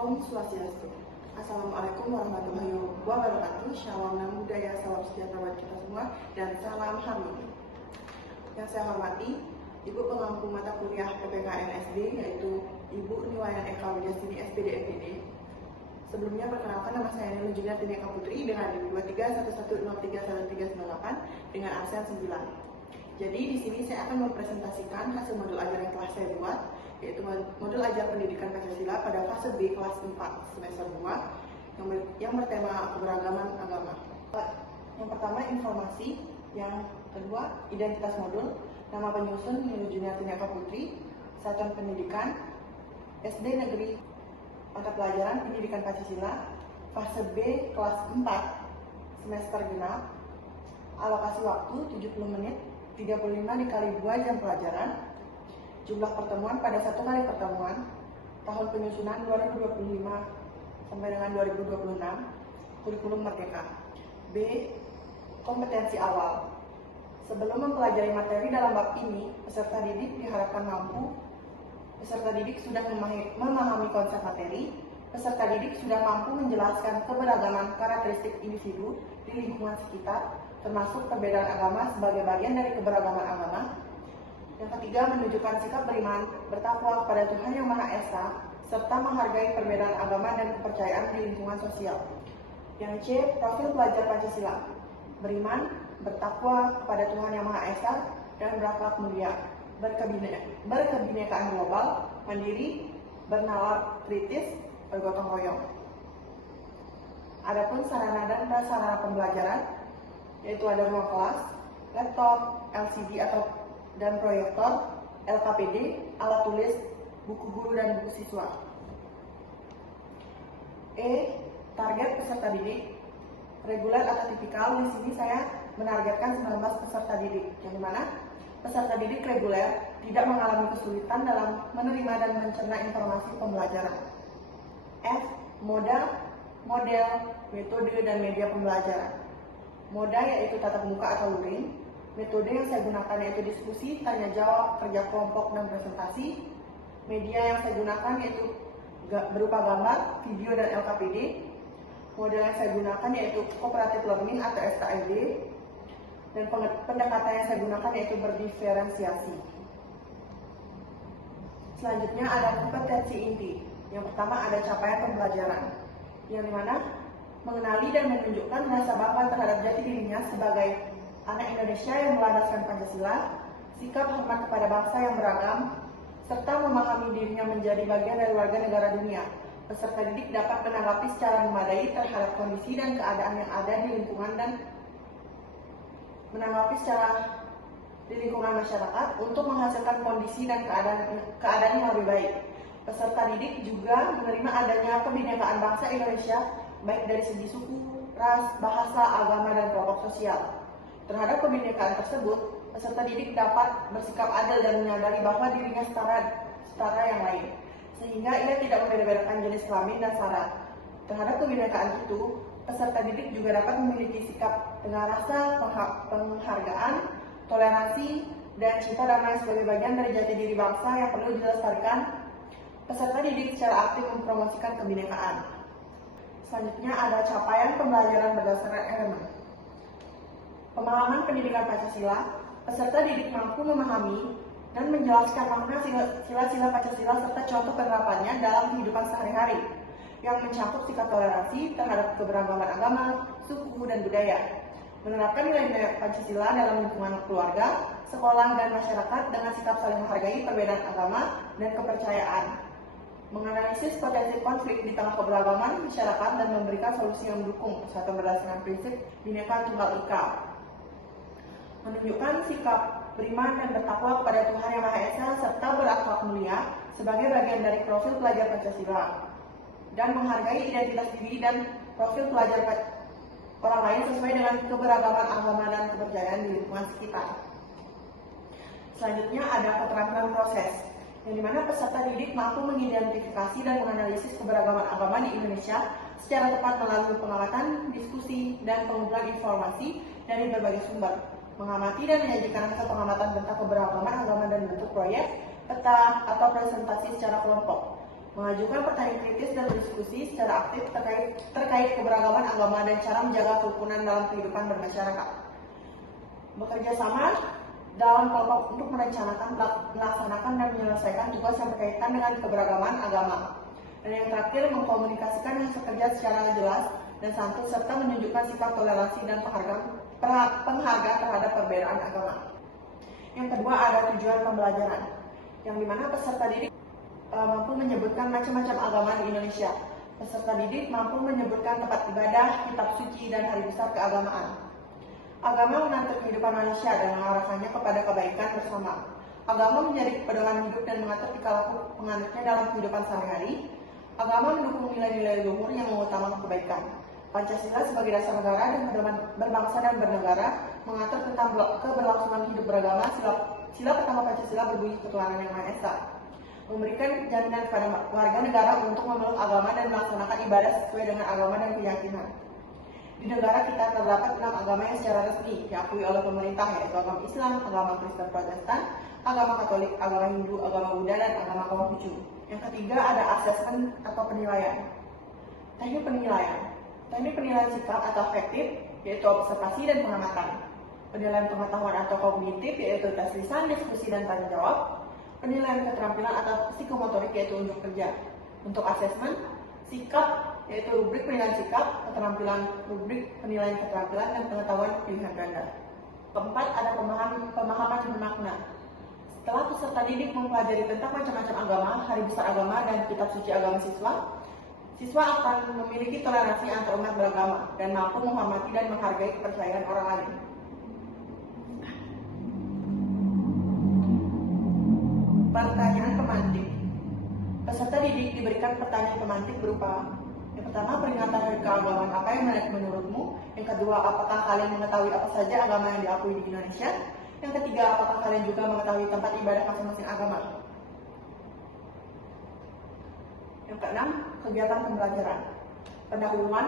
Om Swastiastu. Assalamualaikum warahmatullahi wabarakatuh. Shalom Namo Buddhaya, salam sejahtera buat kita semua, dan salam harmoni. Yang saya hormati, Ibu Pengampu Mata Kuliah PPKN SD, yaitu Ibu Niwayan Eka Widyastini SPD MPD. Sebelumnya perkenalkan, nama saya Nilai Julia Tineka Putri dengan NIM 2311031398 dengan absen 9. Jadi di sini saya akan mempresentasikan hasil modul ajar yang telah saya buat, yaitu modul ajar pendidikan Pancasila pada fase B kelas 4 semester 2 yang bertema keberagaman agama. Yang pertama informasi, yang kedua identitas modul, nama penyusun Nilai Julia Tineka Putri, Satuan Pendidikan SD Negeri, mata pelajaran pendidikan Pancasila, fase B kelas 4 semester genap, alokasi waktu 70 menit, 35 dikali 2 jam pelajaran, jumlah pertemuan pada 1 kali pertemuan, tahun penyusunan 2025 sampai dengan 2026, kurikulum merdeka. B. Kompetensi awal. Sebelum mempelajari materi dalam bab ini, peserta didik diharapkan peserta didik sudah memahami konsep materi, peserta didik sudah mampu menjelaskan keberagaman karakteristik individu di lingkungan sekitar, termasuk perbedaan agama sebagai bagian dari keberagaman agama. Yang ketiga, menunjukkan sikap beriman, bertakwa kepada Tuhan Yang Maha Esa, serta menghargai perbedaan agama dan kepercayaan di lingkungan sosial. Yang C, profil pelajar Pancasila. Beriman, bertakwa kepada Tuhan Yang Maha Esa, dan berakhlak mulia, berkebinekaan global, mandiri, bernalar kritis, bergotong royong. Adapun sarana dan prasarana pembelajaran, yaitu ada ruang kelas, laptop, LCD dan proyektor, LKPD, alat tulis, buku guru dan buku siswa. E. Target peserta didik. Reguler atau tipikal, di sini saya menargetkan 19 peserta didik, yang dimana peserta didik reguler tidak mengalami kesulitan dalam menerima dan mencerna informasi pembelajaran. F. Model, metode, dan media pembelajaran. Moda yaitu tatap muka atau luring. Metode yang saya gunakan yaitu diskusi, tanya jawab, kerja kelompok, dan presentasi. Media yang saya gunakan yaitu berupa gambar, video, dan LKPD. Model yang saya gunakan yaitu cooperative learning atau SKID. Dan pendekatan yang saya gunakan yaitu berdiferensiasi. Selanjutnya ada kompetensi inti. Yang pertama ada capaian pembelajaran, yang dimana mengenali dan menunjukkan rasa bangga terhadap jati dirinya sebagai anak Indonesia yang melandaskan Pancasila, sikap hormat kepada bangsa yang beragam, serta memahami dirinya menjadi bagian dari warga negara dunia. Peserta didik dapat menanggapi secara memadai terhadap kondisi dan keadaan yang ada di lingkungan dan menanggapi secara di lingkungan masyarakat untuk menghasilkan kondisi dan keadaan yang lebih baik. Peserta didik juga menerima adanya kebinekaan bangsa Indonesia baik dari segi suku, ras, bahasa, agama, dan kelompok sosial. Terhadap kebinekaan tersebut, peserta didik dapat bersikap adil dan menyadari bahwa dirinya setara yang lain, sehingga ia tidak membeda-bedakan jenis kelamin dan syarat. Terhadap kebinekaan itu, peserta didik juga dapat memiliki sikap dengan rasa penghargaan, toleransi, dan cinta damai sebagai bagian dari jati diri bangsa yang perlu dilestarikan. Peserta didik secara aktif mempromosikan kebinekaan. Selanjutnya ada capaian pembelajaran berdasarkan elemen. Pemahaman pendidikan Pancasila, peserta didik mampu memahami dan menjelaskan makna sila-sila Pancasila serta contoh penerapannya dalam kehidupan sehari-hari yang mencakup sikap toleransi terhadap keberagaman agama, suku, dan budaya. Menerapkan nilai-nilai Pancasila dalam lingkungan keluarga, sekolah, dan masyarakat dengan sikap saling menghargai perbedaan agama dan kepercayaan. Menganalisis potensi konflik di tengah keberagaman masyarakat dan memberikan solusi yang mendukung persatuan berdasarkan prinsip Bhinneka Tunggal Ika. Menunjukkan sikap beriman dan bertakwa kepada Tuhan Yang Maha Esa serta berakhlak mulia sebagai bagian dari profil pelajar Pancasila, dan menghargai identitas diri dan profil pelajar orang lain sesuai dengan keberagaman agama dan kepercayaan di lingkungan sekitar. Selanjutnya ada keterampilan proses, yang dimana peserta didik mampu mengidentifikasi dan menganalisis keberagaman agama di Indonesia secara tepat melalui pengamatan, diskusi, dan pengumpulan informasi dari berbagai sumber, mengamati dan menyajikan hasil pengamatan tentang keberagaman agama dan bentuk proyek, peta, atau presentasi secara kelompok, mengajukan pertanyaan kritis dan berdiskusi secara aktif terkait keberagaman agama dan cara menjaga kerukunan dalam kehidupan bermasyarakat. Bekerja sama dalam kelompok untuk merencanakan, melaksanakan, dan menyelesaikan tugas yang berkaitan dengan keberagaman agama. Dan yang terakhir, mengkomunikasikan hasil kerja secara jelas dan santun serta menunjukkan sikap toleransi dan penghargaan terhadap perbedaan agama. Yang kedua, ada tujuan pembelajaran, yang dimana peserta didik mampu menyebutkan macam-macam agama di Indonesia. Peserta didik mampu menyebutkan tempat ibadah, kitab suci, dan hari besar keagamaan. Agama mengatur kehidupan manusia dan mengarahkannya kepada kebaikan bersama. Agama menjadi pedoman hidup dan mengatur tingkah laku penganutnya dalam kehidupan sehari-hari. Agama mendukung nilai-nilai luhur yang mengutamakan kebaikan. Pancasila sebagai dasar negara dan pedoman berbangsa dan bernegara mengatur tentang keberlangsungan hidup beragama. Sila pertama Pancasila berbunyi ketuhanan yang Maha Esa, memberikan jaminan kepada warga negara untuk memeluk agama dan melaksanakan ibadah sesuai dengan agama dan keyakinan. Di negara kita terdapat 6 agama yang secara resmi diakui oleh pemerintah, yaitu agama Islam, agama Kristen Protestan, agama Katolik, agama Hindu, agama Buddha, dan agama Konghucu. Yang ketiga, ada asesmen atau penilaian. Teknik penilaian. Teknik penilaian sikap atau afektif, yaitu observasi dan pengamatan. Penilaian pengetahuan atau kognitif, yaitu tes lisan, diskusi, dan tanya jawab. Penilaian keterampilan atau psikomotorik, yaitu unjuk kerja. Untuk asesmen, sikap, yaitu rubrik penilaian sikap, keterampilan, rubrik penilaian keterampilan, dan pengetahuan pilihan ganda. Keempat, ada pemahaman bermakna. Setelah peserta didik mempelajari tentang macam-macam agama, hari besar agama, dan kitab suci agama siswa akan memiliki toleransi antar umat beragama dan mampu menghormati dan menghargai kepercayaan orang lain. Pertanyaan pemantik. Peserta didik diberikan pertanyaan pemantik berupa: yang pertama, peringatan hari keagamaan apa yang menarik menurutmu? Yang kedua, apakah kalian mengetahui apa saja agama yang diakui di Indonesia? Yang ketiga, apakah kalian juga mengetahui tempat ibadah masing-masing agama? Yang keenam, kegiatan pembelajaran. Pendahuluan,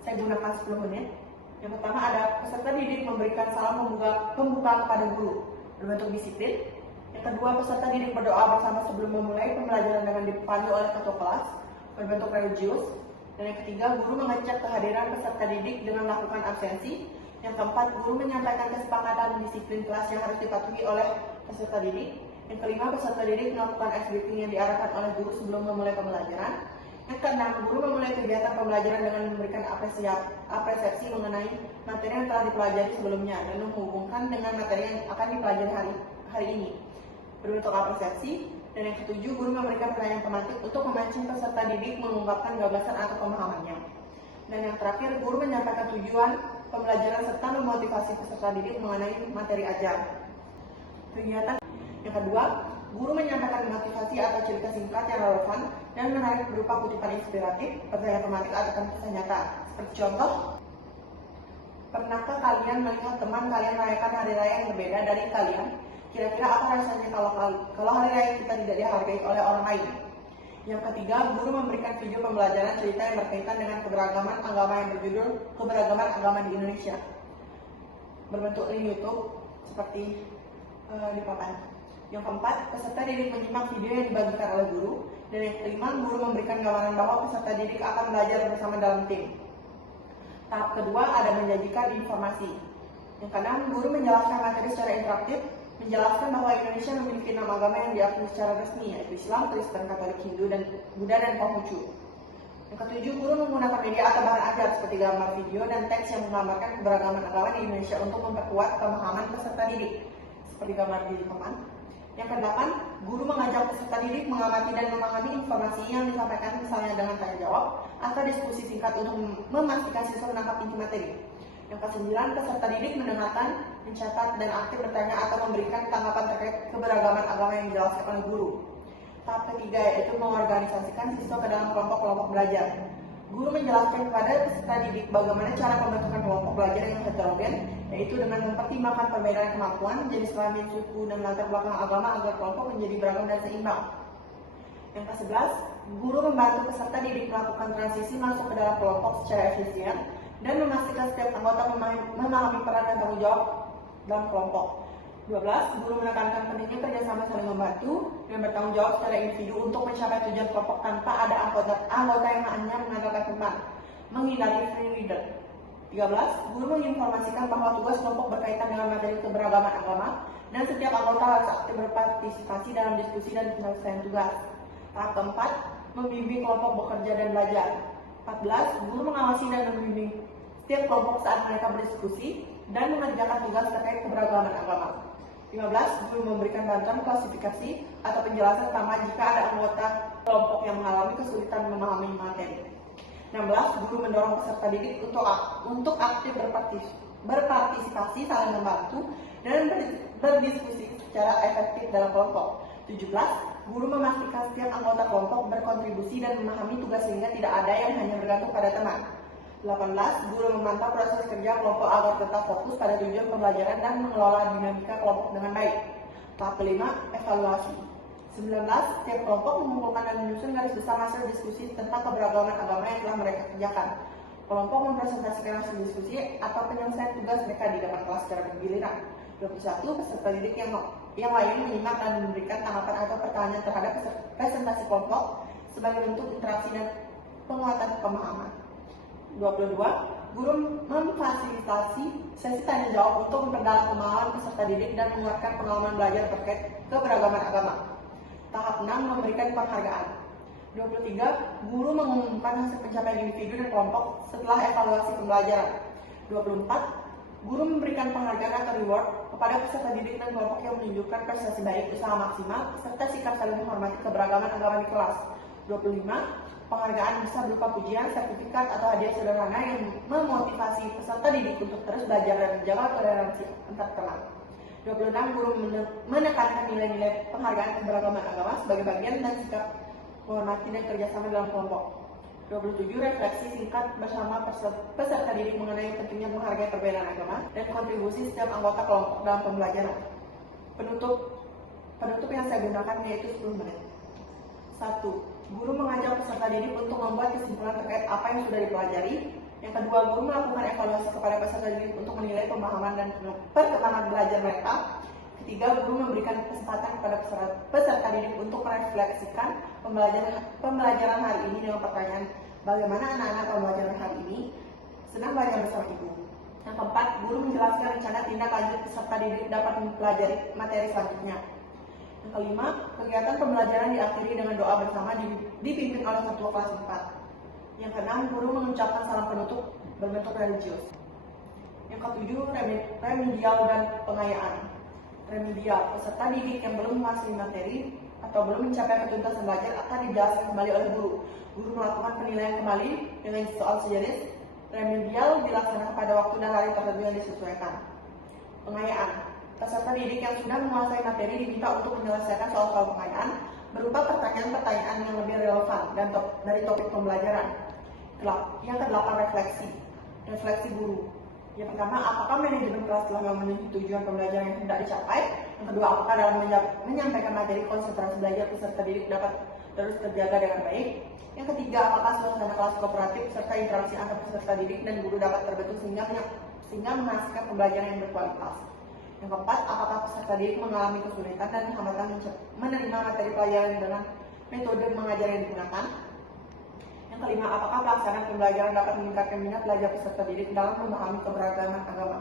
saya gunakan 10 menit. Yang pertama, ada peserta didik memberikan salam pembuka kepada guru berbentuk disiplin. Yang kedua, peserta didik berdoa bersama sebelum memulai pembelajaran dengan dipandu oleh ketua kelas berbentuk religius. Dan yang ketiga, guru mengecek kehadiran peserta didik dengan melakukan absensi. Yang keempat, guru menyampaikan kesepakatan disiplin kelas yang harus dipatuhi oleh peserta didik. Yang kelima, peserta didik melakukan ice breaking yang diarahkan oleh guru sebelum memulai pembelajaran. Yang keenam, guru memulai kegiatan pembelajaran dengan memberikan apresiasi mengenai materi yang telah dipelajari sebelumnya dan menghubungkan dengan materi yang akan dipelajari hari ini berbentuk apresiasi. Dan yang ketujuh, guru memberikan pertanyaan pemantik untuk memancing peserta didik mengungkapkan gagasan atau pemahamannya. Dan yang terakhir, guru menyampaikan tujuan pembelajaran serta memotivasi peserta didik mengenai materi ajar. Kegiatan yang kedua, guru menyampaikan motivasi atau cerita singkat yang relevan dan menarik berupa kutipan inspiratif, pertanyaan pemantik atau kisah nyata. Seperti contoh, pernahkah kalian melihat teman kalian merayakan hari raya yang berbeda dari kalian? Kira-kira apa rasanya kalau hari raya kita tidak dihargai oleh orang lain? Yang ketiga, guru memberikan video pembelajaran cerita yang berkaitan dengan keberagaman agama yang berjudul Keberagaman Agama di Indonesia berbentuk di YouTube seperti di papan. Yang keempat, peserta didik menyimak video yang dibagikan oleh guru. Dan yang kelima, guru memberikan gambaran bahwa peserta didik akan belajar bersama dalam tim. Tahap kedua, ada menyajikan informasi. Yang keenam, guru menjelaskan materi secara interaktif, menjelaskan bahwa Indonesia memiliki 6 agama yang diakui secara resmi, yaitu Islam, Kristen, Katolik, Hindu, dan Buddha, dan Konghucu. Yang ketujuh, guru menggunakan media atau bahan ajar seperti gambar, video, dan teks yang menggambarkan keberagaman agama di Indonesia untuk memperkuat pemahaman peserta didik, seperti gambar di papan. Yang kedelapan, guru mengajak peserta didik mengamati dan memahami informasi yang disampaikan, misalnya dengan tanya jawab atau diskusi singkat untuk memastikan siswa menangkap inti materi. Yang kesembilan, peserta didik mendengarkan, mencatat, dan aktif bertanya atau memberikan tanggapan terkait keberagaman agama yang dijelaskan oleh guru. Tahap ketiga yaitu mengorganisasikan siswa ke dalam kelompok-kelompok belajar. Guru menjelaskan kepada peserta didik bagaimana cara pembentukan kelompok belajar yang heterogen, yaitu dengan mempertimbangkan perbedaan kemampuan, jenis kelamin, suku, dan latar belakang agama agar kelompok menjadi beragam dan seimbang. Yang ke-11, guru membantu peserta didik melakukan transisi masuk ke dalam kelompok secara efisien dan memastikan setiap anggota memahami peran dan tanggung jawab dalam kelompok. 12. Guru menekankan pentingnya kerjasama saling membantu dan bertanggung jawab secara individu untuk mencapai tujuan kelompok tanpa ada anggota yang hanya mengandalkan teman, menghindari free rider. 13. Guru menginformasikan bahwa tugas kelompok berkaitan dengan materi keberagaman agama dan setiap anggota harus aktif berpartisipasi dalam diskusi dan penyelesaian tugas. Tahap keempat, membimbing kelompok bekerja dan belajar. 14. Guru mengawasi dan membimbing setiap kelompok saat mereka berdiskusi dan mengerjakan tugas terkait keberagaman agama. 15. Guru memberikan bantuan klasifikasi atau penjelasan sama jika ada anggota kelompok yang mengalami kesulitan memahami materi. 16. Guru mendorong peserta didik untuk aktif berpartisipasi, saling membantu, dan berdiskusi secara efektif dalam kelompok. 17. Guru memastikan setiap anggota kelompok berkontribusi dan memahami tugas sehingga tidak ada yang hanya bergantung pada teman. 18. Guru memantau proses kerja kelompok agar tetap fokus pada tujuan pembelajaran dan mengelola dinamika kelompok dengan baik. Tahap kelima, evaluasi. 19. Setiap kelompok mengumpulkan dan menyusun garis besar hasil diskusi tentang keberagaman agama yang telah mereka kerjakan. Kelompok mempresentasikan hasil diskusi atau penyelesaian tugas mereka di depan kelas secara bergiliran. 21. Peserta didik yang lain menyimak dan memberikan tanggapan atau pertanyaan terhadap presentasi kelompok sebagai bentuk interaksi dan penguatan pemahaman. 22. Guru memfasilitasi sesi tanya jawab untuk memperdalam pemahaman peserta didik dan menguatkan pengalaman belajar terkait keberagaman agama. Tahap 6. Memberikan penghargaan. 23. Guru mengumumkan hasil pencapaian individu dan kelompok setelah evaluasi pembelajaran. 24. Guru memberikan penghargaan atau reward kepada peserta didik dan kelompok yang menunjukkan prestasi baik, usaha maksimal, serta sikap saling menghormati keberagaman agama di kelas. 25. Penghargaan bisa berupa pujian, sertifikat, atau hadiah sederhana yang memotivasi peserta didik untuk terus belajar dan menjaga toleransi antar teman. 26. Guru menekankan nilai-nilai penghargaan keberagaman agama sebagai bagian dan sikap menghormati dan kerjasama dalam kelompok. 27. Refleksi singkat bersama peserta didik mengenai pentingnya menghargai perbedaan agama dan kontribusi setiap anggota kelompok dalam pembelajaran. Penutup yang saya gunakan yaitu 10 menit. 1. Guru mengajak peserta didik untuk membuat kesimpulan terkait apa yang sudah dipelajari. Yang kedua, guru melakukan evaluasi kepada peserta didik untuk menilai pemahaman dan perkembangan belajar mereka. Ketiga, guru memberikan kesempatan kepada peserta didik untuk merefleksikan pembelajaran hari ini dengan pertanyaan, bagaimana anak-anak pembelajaran hari ini senang belajar bersama ibu. Yang keempat, guru menjelaskan rencana tindak lanjut peserta didik dapat mempelajari materi selanjutnya. Yang kelima, kegiatan pembelajaran diakhiri dengan doa bersama dipimpin oleh ketua kelas 4. Yang keenam, guru mengucapkan salam penutup berbentuk religius. Yang ketujuh, remedial dan pengayaan. Remedial, peserta didik yang belum menguasai materi atau belum mencapai ketuntasan belajar akan dijelaskan kembali oleh guru. Guru melakukan penilaian kembali dengan soal sejenis. Remedial dilaksanakan pada waktu dan hari tertentu yang disesuaikan. Pengayaan, peserta didik yang sudah menguasai materi diminta untuk menyelesaikan soal-soal pengayaan berupa pertanyaan-pertanyaan yang lebih relevan dan dari topik pembelajaran. Yang kedelapan, refleksi guru. Yang pertama, apakah manajemen kelas telah memenuhi tujuan pembelajaran yang hendak dicapai? Yang kedua, apakah dalam menyampaikan materi konsentrasi belajar peserta didik dapat terus terjaga dengan baik? Yang ketiga, apakah suasana kelas kooperatif serta interaksi antar peserta didik dan guru dapat terbentuk sehingga menghasilkan pembelajaran yang berkualitas? Yang keempat, apakah peserta didik mengalami kesulitan dan hambatan menerima materi pelajaran dengan metode mengajar yang digunakan? Yang kelima, apakah pelaksanaan pembelajaran dapat meningkatkan minat belajar peserta didik dalam memahami keberagaman agama?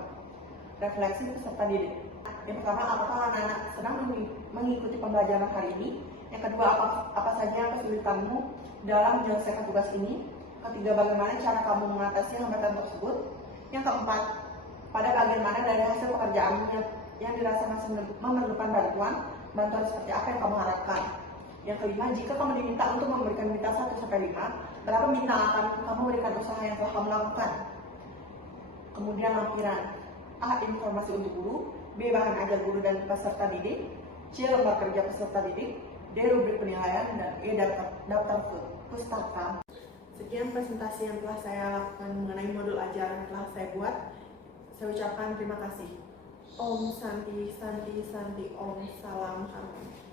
Refleksi peserta didik. Yang pertama, apakah anak-anak sedang mengikuti pembelajaran hari ini? Yang kedua, apa saja kesulitanmu dalam menyelesaikan tugas ini? Ketiga, bagaimana cara kamu mengatasi hambatan tersebut? Yang keempat, pada bagian mana dari hasil pekerjaanmu yang dirasa masih memerlukan bantuan seperti apa yang kamu harapkan? Yang kelima, jika kamu diminta untuk memberikan bintang 1-5, berapa bintang akan kamu berikan usaha yang telah kamu lakukan? Kemudian lampiran. A. Informasi untuk guru. B. Bahan ajar guru dan peserta didik. C. Lembar kerja peserta didik. D. Rubrik penilaian. Dan E. Daftar pustaka. Sekian presentasi yang telah saya lakukan mengenai modul ajaran yang telah saya buat. Saya ucapkan terima kasih. Om Santi Santi Santi Om Salam Harmoni.